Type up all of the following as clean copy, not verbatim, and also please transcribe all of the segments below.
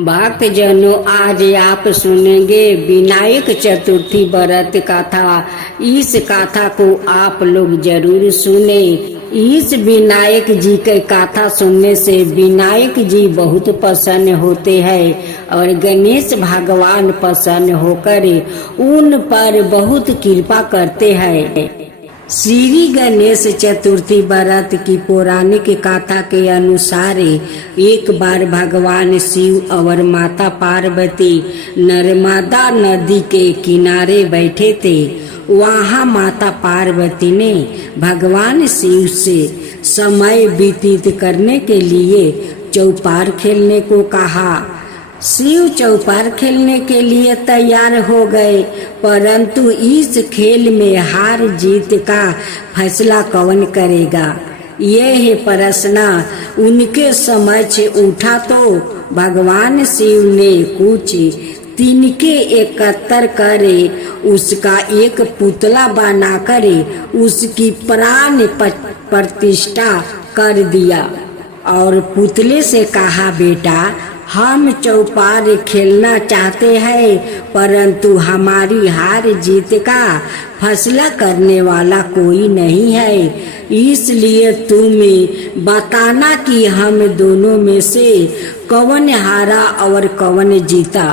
भक्त जनों, आज आप सुनेंगे विनायक चतुर्थी व्रत कथा। इस कथा को आप लोग जरूर सुने। इस विनायक जी के कथा सुनने से विनायक जी बहुत प्रसन्न होते हैं और गणेश भगवान प्रसन्न होकर उन पर बहुत कृपा करते हैं। श्री गणेश चतुर्थी व्रत की पौराणिक कथा के अनुसार एक बार भगवान शिव और माता पार्वती नर्मदा नदी के किनारे बैठे थे। वहाँ माता पार्वती ने भगवान शिव से समय व्यतीत करने के लिए चौपार खेलने को कहा। शिव चौपार खेलने के लिए तैयार हो गए, परंतु इस खेल में हार जीत का फैसला कौन करेगा, यह प्रश्न उनके समक्ष उठा तो भगवान शिव ने कुछ तिनके एकत्र करे उसका एक पुतला बनाकर उसकी प्राण प्रतिष्ठा कर दिया और पुतले से कहा, बेटा, हम चौपार खेलना चाहते हैं, परंतु हमारी हार जीत का फैसला करने वाला कोई नहीं है, इसलिए तुम्हें बताना कि हम दोनों में से कौन हारा और कौन जीता।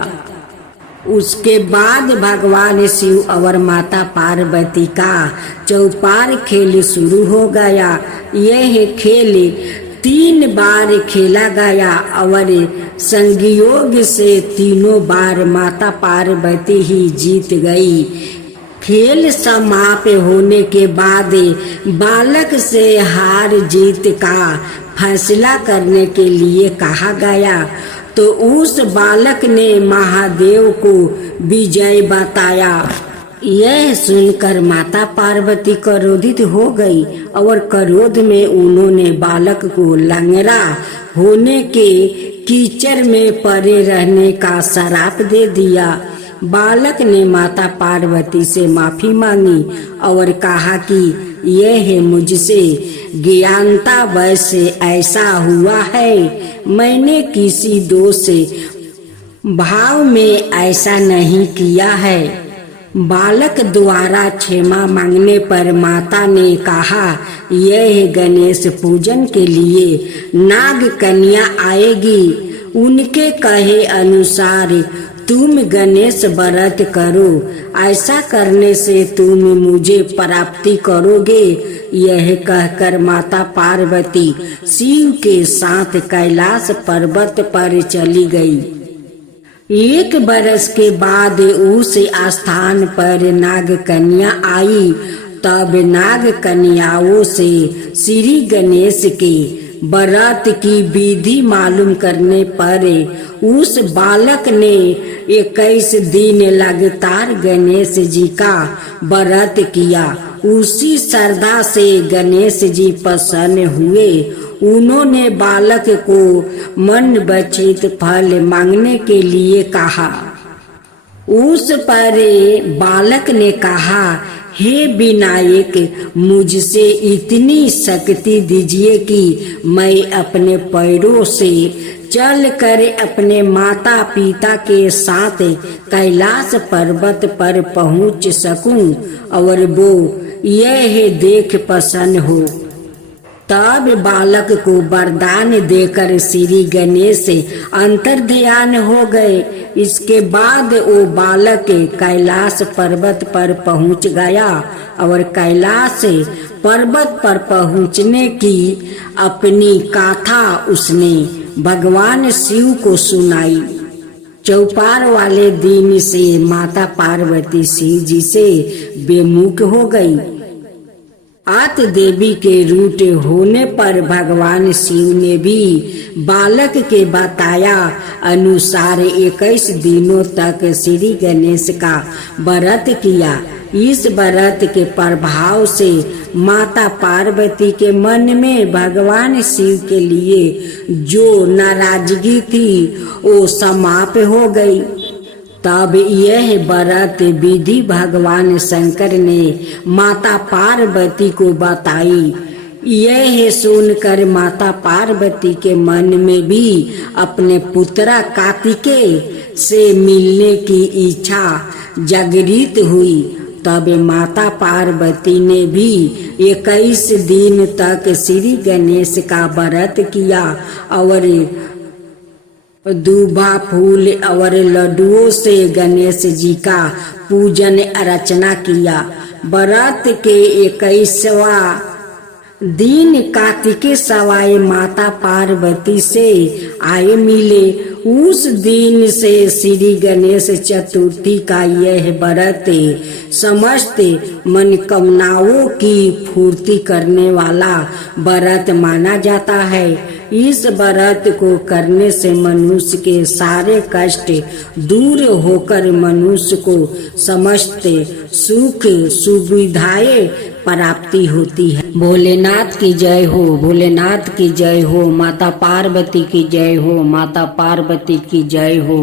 उसके बाद भगवान शिव और माता पार्वती का चौपार खेल शुरू हो गया। यह खेल 3 बार खेला गया और संयोग से तीनों बार माता पार्वती ही जीत गई। खेल समाप्त होने के बाद बालक से हार जीत का फैसला करने के लिए कहा गया, तो उस बालक ने महादेव को विजय बताया। यह सुनकर माता पार्वती क्रोधित हो गई और क्रोध में उन्होंने बालक को लंगड़ा होने के कीचड़ में पड़े रहने का श्राप दे दिया। बालक ने माता पार्वती से माफी मांगी और कहा कि यह मुझसे ज्ञानतावश से ऐसा हुआ है, मैंने किसी दोष भाव में ऐसा नहीं किया है। बालक द्वारा क्षमा मांगने पर माता ने कहा, यह गणेश पूजन के लिए नाग कन्या आएगी, उनके कहे अनुसार तुम गणेश व्रत करो, ऐसा करने से तुम मुझे प्राप्ति करोगे। यह कहकर माता पार्वती शिव के साथ कैलाश पर्वत पर चली गई। 1 बरस के बाद उस स्थान पर नाग कन्या आई। तब नाग कन्याओं से श्री गणेश के व्रत की विधि मालूम करने पर उस बालक ने 21 दिन लगातार गणेश जी का व्रत किया। उसी श्रद्धा से गणेश जी प्रसन्न हुए। उन्होंने बालक को मन बचित फल मांगने के लिए कहा। उस पर बालक ने कहा, हे विनायक, मुझसे इतनी शक्ति दीजिए कि मैं अपने पैरों से चलकर अपने माता पिता के साथ कैलाश पर्वत पर पहुंच सकूं और वो यह देख प्रसन्न हो। तब बालक को वरदान देकर श्री गणेश अंतर्ध्यान हो गए। इसके बाद वो बालक कैलाश पर्वत पर पहुंच गया और कैलाश पर्वत पर पहुंचने की अपनी गाथा उसने भगवान शिव को सुनाई। चौपार वाले दिन से माता पार्वती शिव जी से बेमुख हो गई। आत देवी के रूट होने पर भगवान शिव ने भी बालक के बताया अनुसार 21 दिनों तक श्री गणेश का व्रत किया। इस व्रत के प्रभाव से माता पार्वती के मन में भगवान शिव के लिए जो नाराजगी थी वो समाप्त हो गई। तब यह व्रत विधि भगवान शंकर ने माता पार्वती को बताई। यह सुनकर माता पार्वती के मन में भी अपने पुत्र कार्तिकेय से मिलने की इच्छा जागृत हुई। तब माता पार्वती ने भी 21 दिन तक श्री गणेश का व्रत किया और दूबा फूल और लड्डुओं से गणेश जी का पूजन अर्चना किया। व्रत के 21वां दिन कार्तिकेय सवाए माता पार्वती से आए मिले। उस दिन से श्री गणेश चतुर्थी का यह व्रत समस्त मनोकामनाओं की पूर्ति करने वाला व्रत माना जाता है। इस व्रत को करने से मनुष्य के सारे कष्ट दूर होकर मनुष्य को समस्त सुख सुविधाएं प्राप्ति होती है। भोलेनाथ की जय हो, भोलेनाथ की जय हो, माता पार्वती की जय हो, माता पार्वती की जय हो।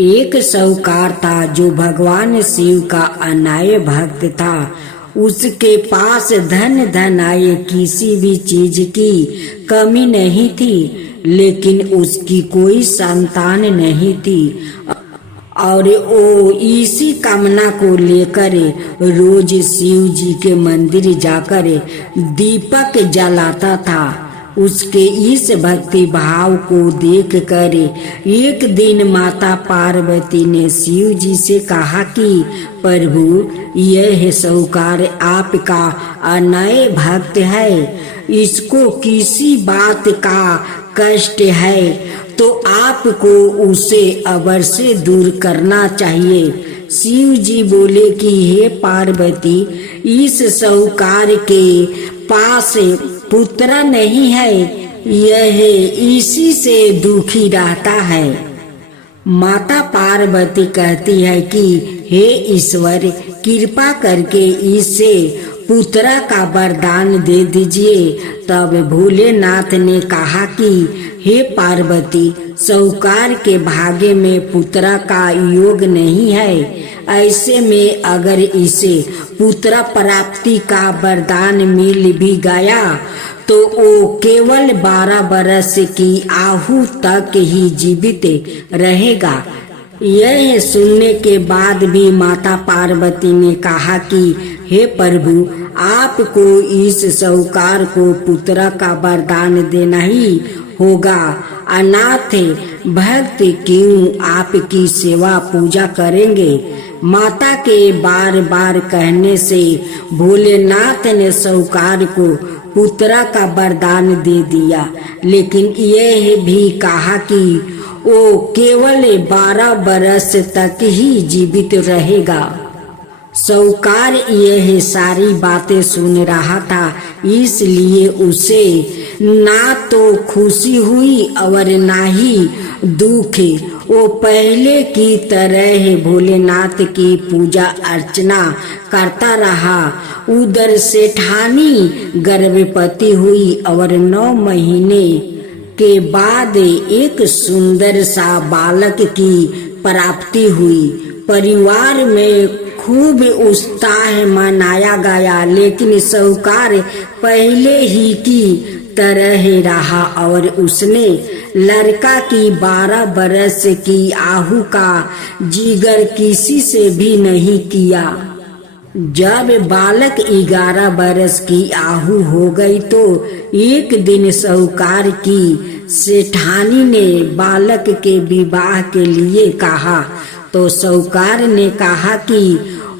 एक साहूकार था जो भगवान शिव का अनाय भक्त था। उसके पास धन आय किसी भी चीज की कमी नहीं थी, लेकिन उसकी कोई संतान नहीं थी और वो इसी कामना को लेकर रोज शिव जी के मंदिर जाकर दीपक जलाता था। उसके इस भक्ति भाव को देखकर एक दिन माता पार्वती ने शिव जी से कहा कि प्रभु, यह साहूकार आपका अनय भक्त है, इसको किसी बात का कष्ट है तो आपको उसे अवश्य दूर करना चाहिए। शिव जी बोले कि हे पार्वती, इस साहूकार के पास पुत्र नहीं है, यह इसी से दुखी रहता है। माता पार्वती कहती है कि हे ईश्वर, कृपा करके इसे पुत्र का वरदान दे दीजिए। तब भोलेनाथ ने कहा कि हे पार्वती, साहूकार के भाग्य में पुत्र का योग नहीं है। ऐसे में अगर इसे पुत्र प्राप्ति का वरदान मिल भी गया तो वो केवल 12 वर्ष की आयु तक ही जीवित रहेगा। यह सुनने के बाद भी माता पार्वती ने कहा कि हे प्रभु, आपको इस साहूकार को पुत्र का वरदान देना ही होगा। अनाथ भक्त क्यों आपकी सेवा पूजा करेंगे। माता के बार बार कहने से भोलेनाथ ने साहूकार को पुत्र का वरदान दे दिया, लेकिन यह भी कहा कि वो केवल 12 वर्ष तक ही जीवित रहेगा। साहूकार यह सारी बातें सुन रहा था, इसलिए उसे ना तो खुशी हुई और ना ही दुख। वो पहले की तरह भोलेनाथ की पूजा अर्चना करता रहा। उधर सेठानी गर्भवती हुई और 9 महीने के बाद एक सुंदर सा बालक की प्राप्ति हुई। परिवार में खूब उत्साह मनाया गया, लेकिन साहूकार पहले ही की तरह रहा और उसने लड़का की 12 वर्ष की आयु का जिगर किसी से भी नहीं किया। जब बालक 11 वर्ष की आयु हो गई तो एक दिन साहूकार की सेठानी ने बालक के विवाह के लिए कहा। तो साहूकार ने कहा कि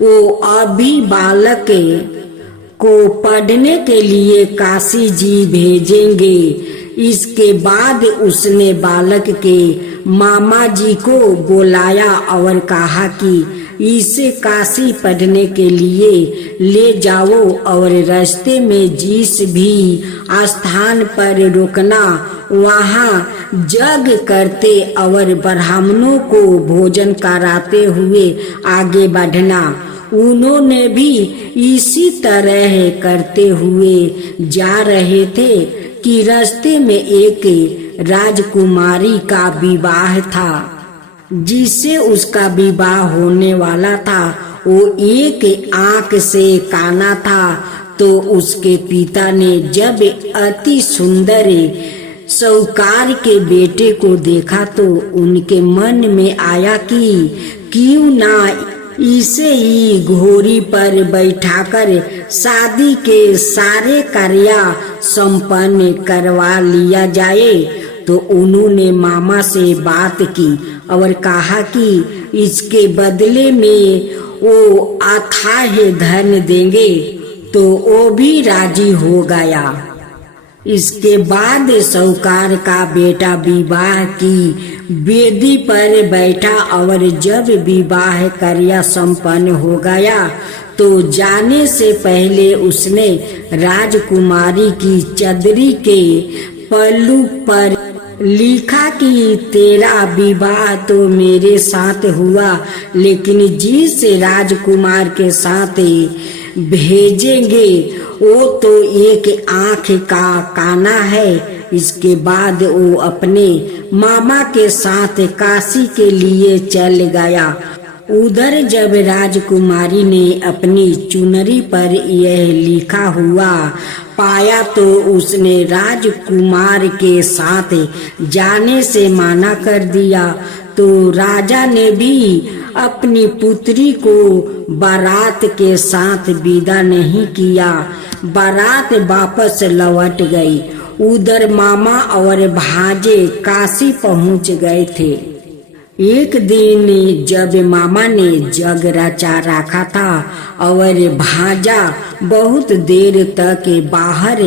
वो अभी बालक को पढ़ने के लिए काशी जी भेजेंगे। इसके बाद उसने बालक के मामा जी को बुलाया और कहा कि इसे काशी पढ़ने के लिए ले जाओ और रास्ते में जिस भी स्थान पर रुकना वहाँ जग करते और ब्राह्मणों को भोजन कराते हुए आगे बढ़ना। उन्होंने भी इसी तरह करते हुए जा रहे थे कि रास्ते में एक राजकुमारी का विवाह था। जिससे उसका विवाह होने वाला था वो एक आंख से काना था तो उसके पिता ने जब अति सुंदर साहूकार के बेटे को देखा तो उनके मन में आया कि क्यों ना इसे ही घोड़ी पर बैठाकर शादी के सारे कार्य संपन्न करवा लिया जाए। तो उन्होंने मामा से बात की और कहा कि इसके बदले में वो अथाह धन देंगे। तो वो भी राजी हो गया। इसके बाद साहूकार का बेटा विवाह की वेदी पर बैठा और जब विवाह कार्य संपन्न हो गया तो जाने से पहले उसने राजकुमारी की चदरी के पल्लू पर लिखा कि तेरा विवाह तो मेरे साथ हुआ, लेकिन जिस राजकुमार के साथ भेजेंगे वो तो एक आँख का काना है। इसके बाद वो अपने मामा के साथ काशी के लिए चल गया। उधर जब राजकुमारी ने अपनी चुनरी पर यह लिखा हुआ पाया तो उसने राजकुमार के साथ जाने से मना कर दिया। तो राजा ने भी अपनी पुत्री को बारात के साथ विदा नहीं किया। बारात वापस लौट गई। उधर मामा और भांजे काशी पहुंच गए थे। एक दिन जब मामा ने जग रचा रखा था और भांजा बहुत देर तक बाहर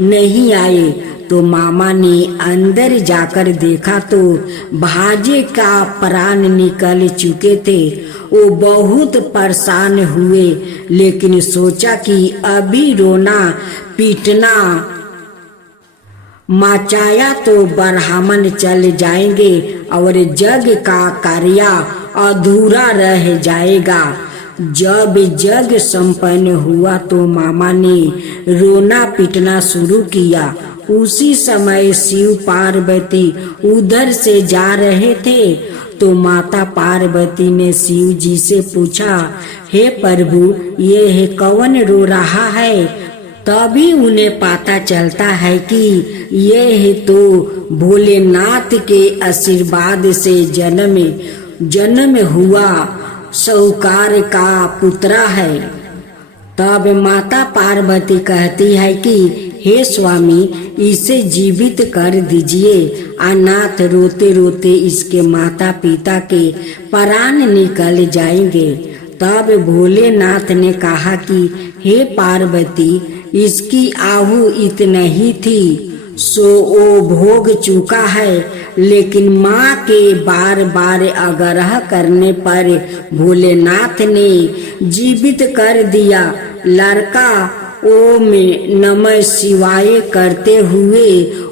नहीं आए तो मामा ने अंदर जाकर देखा तो भांजे का प्राण निकल चुके थे। वो बहुत परेशान हुए, लेकिन सोचा कि अभी रोना पीटना मचाया तो ब्राह्मण चल जाएंगे और जग का कार्य अधूरा रह जाएगा। जब जग संपन्न हुआ तो मामा ने रोना पीटना शुरू किया। उसी समय शिव पार्वती उधर से जा रहे थे तो माता पार्वती ने शिव जी से पूछा, हे प्रभु, ये कौन रो रहा है? तभी उन्हें पता चलता है कि यह तो भोलेनाथ के आशीर्वाद से जन्म हुआ साहूकार का पुत्र है। तब माता पार्वती कहती है कि हे स्वामी, इसे जीवित कर दीजिए। अनाथ रोते रोते इसके माता पिता के प्राण निकल जाएंगे। तब भोलेनाथ ने कहा कि हे पार्वती, इसकी आहु इतना ही थी सो वो भोग चुका है, लेकिन माँ के बार बार आग्रह करने पर भोलेनाथ ने जीवित कर दिया। लड़का ओम नमः शिवाय करते हुए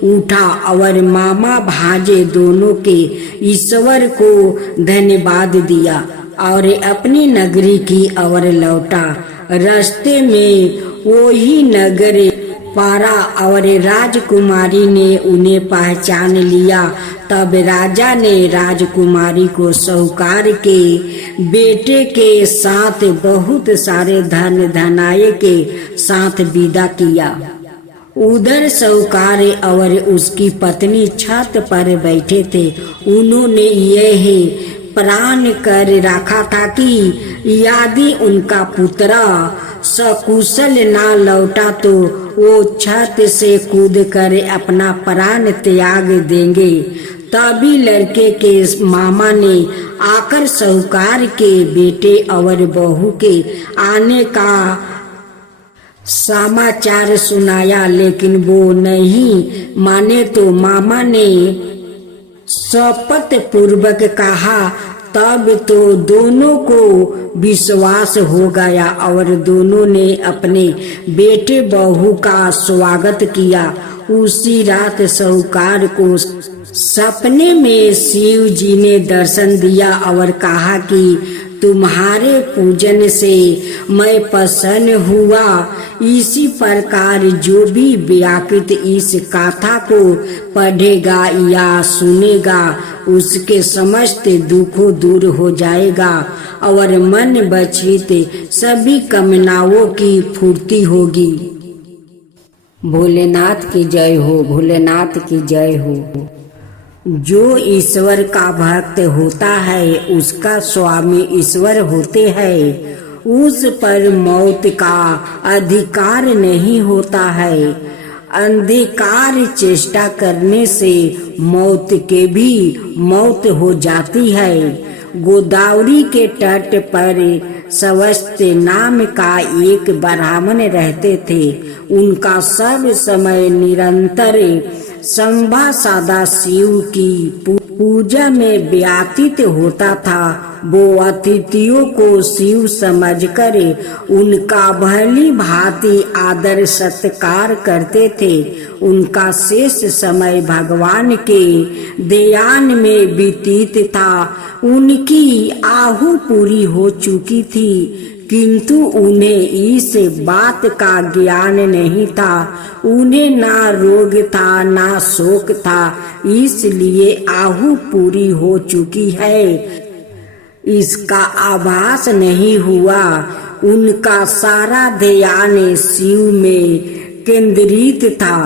उठा और मामा भांजे दोनों के ईश्वर को धन्यवाद दिया और अपनी नगरी की ओर लौटा। रास्ते में वही नगर पारा और राजकुमारी ने उन्हें पहचान लिया। तब राजा ने राजकुमारी को साहूकार के बेटे के साथ बहुत सारे धन धनाये के साथ विदा किया। उधर साहूकार और उसकी पत्नी छत पर बैठे थे। उन्होंने यह प्राण कर रखा था कि यदि उनका पुत्र सकुशल ना लौटा तो वो छत से कूदकर अपना प्राण त्याग देंगे। तभी लड़के के मामा ने आकर साहूकार के बेटे और बहू के आने का समाचार सुनाया, लेकिन वो नहीं माने तो मामा ने शपथ पूर्वक कहा। तब तो दोनों को विश्वास हो गया और दोनों ने अपने बेटे बहू का स्वागत किया। उसी रात साहूकार को सपने में शिव जी ने दर्शन दिया और कहा कि तुम्हारे पूजन से मैं प्रसन्न हुआ। इसी प्रकार जो भी व्याकृत इस गाथा को पढ़ेगा या सुनेगा उसके समस्त दुखों दूर हो जाएगा और मन बचित सभी कामनाओं की पूर्ति होगी। भोलेनाथ की जय हो, भोलेनाथ की जय हो। जो ईश्वर का भक्त होता है उसका स्वामी ईश्वर होते हैं। उस पर मौत का अधिकार नहीं होता है। अंधकार चेष्टा करने से मौत के भी मौत हो जाती है। गोदावरी के तट पर सवस्ते नाम का एक ब्राह्मण रहते थे। उनका सब समय निरंतर संभा सदा शिव की पूजा में व्यतीत होता था। वो अतिथियों को शिव समझकर उनका भली भांति आदर सत्कार करते थे। उनका शेष समय भगवान के ध्यान में व्यतीत था। उनकी आहु पूरी हो चुकी थी किंतु उन्हें इस बात का ज्ञान नहीं था। उन्हें ना रोग था ना शोक था, इसलिए आहु पूरी हो चुकी है इसका आभास नहीं हुआ। उनका सारा ध्यान शिव में केंद्रित था।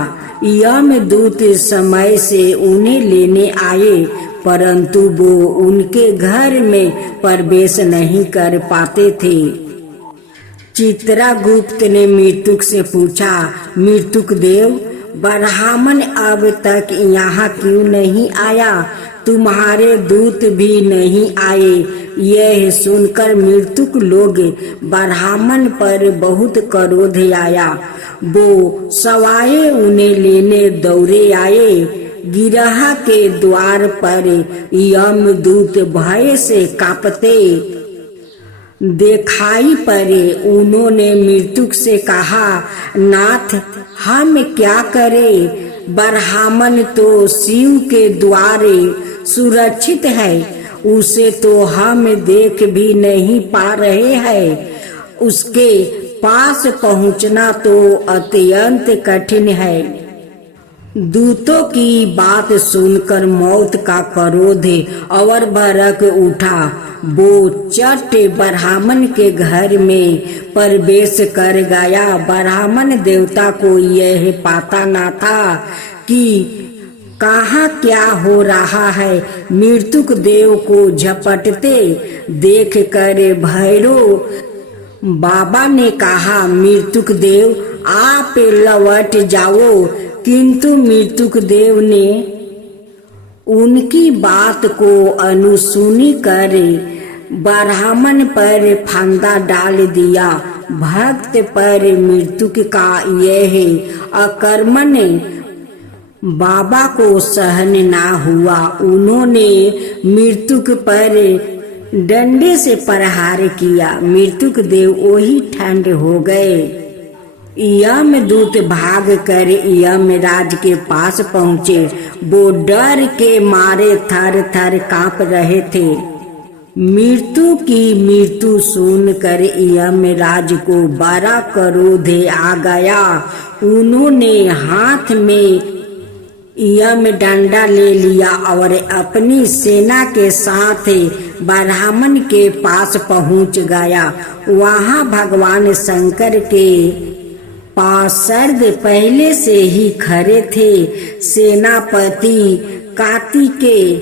यमदूत समय से उन्हें लेने आए परंतु वो उनके घर में प्रवेश नहीं कर पाते थे। चित्रगुप्त ने मृत्युक से पूछा, मृत्युक देव, ब्राह्मण अब तक यहाँ क्यों नहीं आया? तुम्हारे दूत भी नहीं आए। यह सुनकर मृत्युक लोग ब्राह्मण पर बहुत क्रोध आया। वो सवाए उन्हें लेने दौड़े आए। गिरह के द्वार पर यमदूत भय से कांपते दिखाई पड़े। उन्होंने मृत्युक से कहा, नाथ, हम क्या करें? ब्राह्मण तो शिव के द्वारे सुरक्षित है, उसे तो हम देख भी नहीं पा रहे हैं। उसके पास पहुंचना तो अत्यंत कठिन है। दूतों की बात सुनकर मौत का क्रोध और भड़क उठा। वो चट ब्राह्मण के घर में प्रवेश कर गया। ब्राह्मण देवता को यह पता न था कि कहाँ क्या हो रहा है। मृत्युक देव को झपटते देख कर भैरव बाबा ने कहा, मृत्युक देव, आप लौट जाओ। किंतु मृत्युक देव ने उनकी बात को अनसुनी कर ब्राह्मण पर फंदा डाल दिया। भक्त पर मृत्युक का यह आक्रमण बाबा को सहन ना हुआ। उन्होंने मृत्युक पर डंडे से प्रहार किया। मृत्युक देव वही ठंड हो गए। यमदूत भाग कर यमराज के पास पहुँचे। वो डर के मारे थर थर कांप रहे थे। मृत्यु की मृत्यु सुनकर यमराज को बड़ा क्रोध आ गया। उन्होंने हाथ में यम डंडा ले लिया और अपनी सेना के साथ ब्राह्मण के पास पहुंच गया। वहां भगवान शंकर के पार्षद पहले से ही खड़े थे। सेनापति कार्तिकेय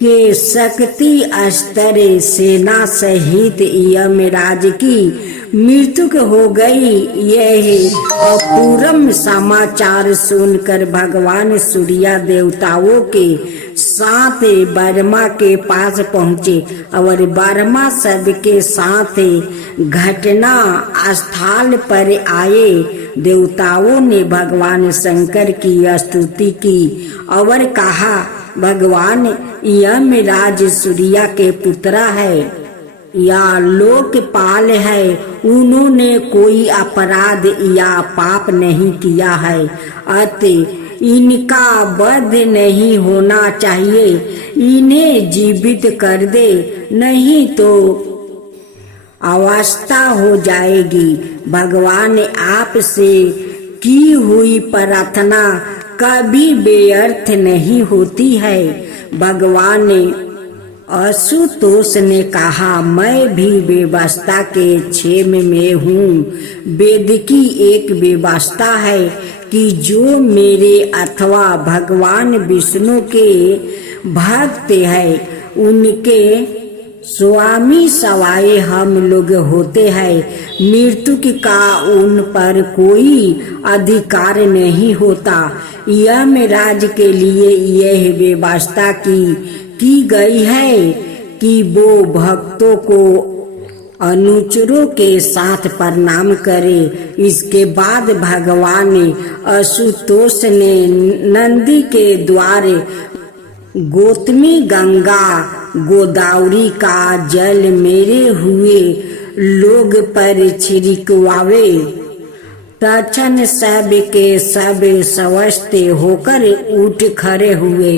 के शक्ति अस्त्र सेना सहित यमराज की मृत्यु हो गई। यह अपूर्व समाचार सुनकर भगवान सूर्य देवताओं के साथ ब्रह्मा के पास पहुँचे और ब्रह्मा सबके साथ घटना स्थल पर आए। देवताओं ने भगवान शंकर की स्तुति की और कहा, भगवान यमराज सूर्य के पुत्र है या लोकपाल है। उन्होंने कोई अपराध या पाप नहीं किया है, अतः इनका वध नहीं होना चाहिए। इन्हें जीवित कर दे, नहीं तो अवस्था हो जाएगी। भगवान आपसे की हुई प्रार्थना कभी व्यर्थ नहीं होती है। भगवान आशुतोष ने कहा, मैं भी व्यवस्था के क्षेम में हूँ। वेद की एक व्यवस्था है कि जो मेरे अथवा भगवान विष्णु के भक्त है उनके स्वामी सवाए हम लोग होते हैं। मृत्यु का उन पर कोई अधिकार नहीं होता। यमराज के लिए यह व्यवस्था की गई है कि वो भक्तों को अनुचरों के साथ प्रणाम करे। इसके बाद भगवान आशुतोष ने नंदी के द्वारे गौतमी गंगा गोदावरी का जल मेरे हुए लोग पर छिड़कवावे। तक्षण सब के सब स्वस्थ होकर उठ खड़े हुए।